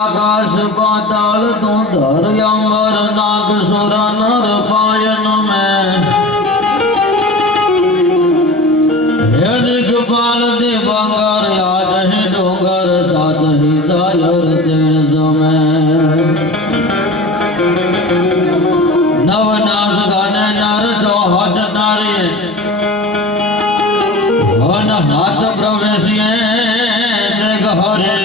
आकाश पाताल तू धर अंबर नाग सुर नर पायन में हे दिग्पाल दिवंगर आज ही डोंगर सात ही सायर तेज में नवनाथ गाने नर चौहट नारी वन हाथ प्रवेशिए देख हरे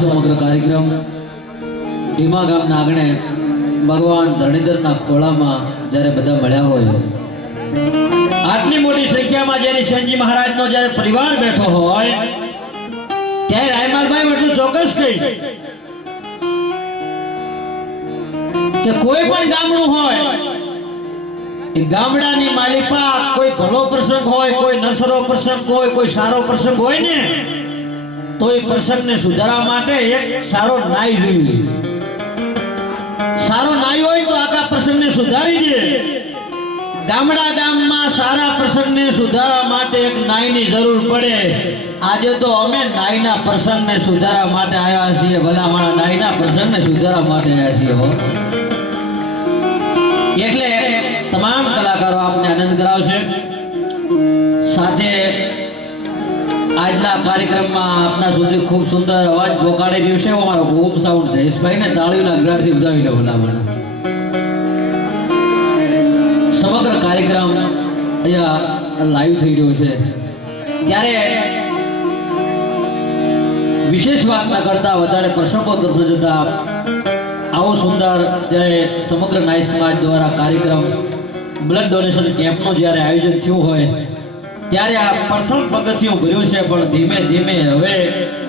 સમગ્ર કાર્યક્રમ ભીમા ગામના આંગણે ભગવાન ધરણીધરના ખોળામાં જ્યારે બધા મળ્યા હોય, આટલી મોટી સંખ્યામાં જ્યારે શનજી મહારાજનો જ્યારે પરિવાર બેઠો હોય ત્યારે રાયમાલભાઈ એટલું ચોક્કસ કહી કે કોઈ પણ ગામડું હોય એ ગામડાની માલિપા કોઈ ભલો પ્રસંગ હોય, કોઈ નરસરો પ્રસંગ હોય, કોઈ સારો પ્રસંગ હોય ને તો એ પ્રસંગને સુધારવા માટે એક સારો નાઈ જોઈએ. સારો નાઈ હોય તો આખા પ્રસંગને સુધારી દે. ગામમાં સારા પ્રસંગને સુધારવા માટે એક નાઈની જરૂર પડે. આજે તો અમે નાઈના પ્રસંગને સુધારવા માટે આવ્યા છીએ. ભલા મારા નાઈના પ્રસંગને સુધારવા માટે આવ્યા છીએ. એટલે તમામ કલાકારો આપને આનંદ કરાવશે. સાથે આજના કાર્યક્રમમાં આપના સુધી ખૂબ સુંદર અવાજ પોકાડી રહ્યું છે અમારો હોમ સાઉન્ડ જયેશભાઈ ને તાળીઓના ગળાથી બધાવી લો. ભલામણ સમગ્ર કાર્યક્રમ અહીંયા લાઈવ થઈ રહ્યો છે ત્યારે વિશેષ વાત ન કરતા વધારે પ્રસંગો તરફ જતા આવો સુંદર જ્યારે સમગ્ર નાઈ સમાજ દ્વારા કાર્યક્રમ બ્લડ ડોનેશન કેમ્પનું જ્યારે આયોજન થયું હોય ત્યારે આ પ્રથમ પગથિયું ભર્યું છે. પણ ધીમે ધીમે હવે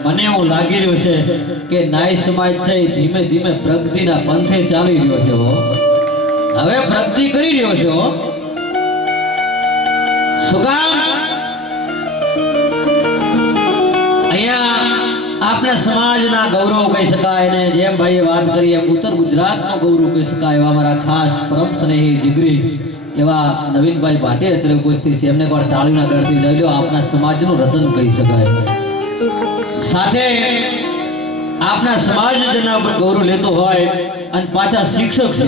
મને એવું લાગી રહ્યું છે કે નાઈ સમાજ છે ધીમે ધીમે પ્રગતિના પંથે ચાલી રહ્યો છે. હવે પ્રગતિ કરી રહ્યો છે. શું કામ? અહીંયા આપણા સમાજના ગૌરવ કહી શકાય ને જેમ ભાઈએ વાત કરી એમ ઉત્તર ગુજરાતનો ગૌરવ કહી શકાય એવા મારા ખાસ પરમ સ્નેહી જીગરી એવા નવીનભાઈ ભાટે અત્રે ઉપસ્થિત છે. એમને પણ તાળીના ગળથી લઈ લો. આપના સમાજનું રતન કહી શકાય. સાથે આપના સમાજ જેના ઉપર ગૌરવ લેતો હોય અને પાછા શિક્ષક છે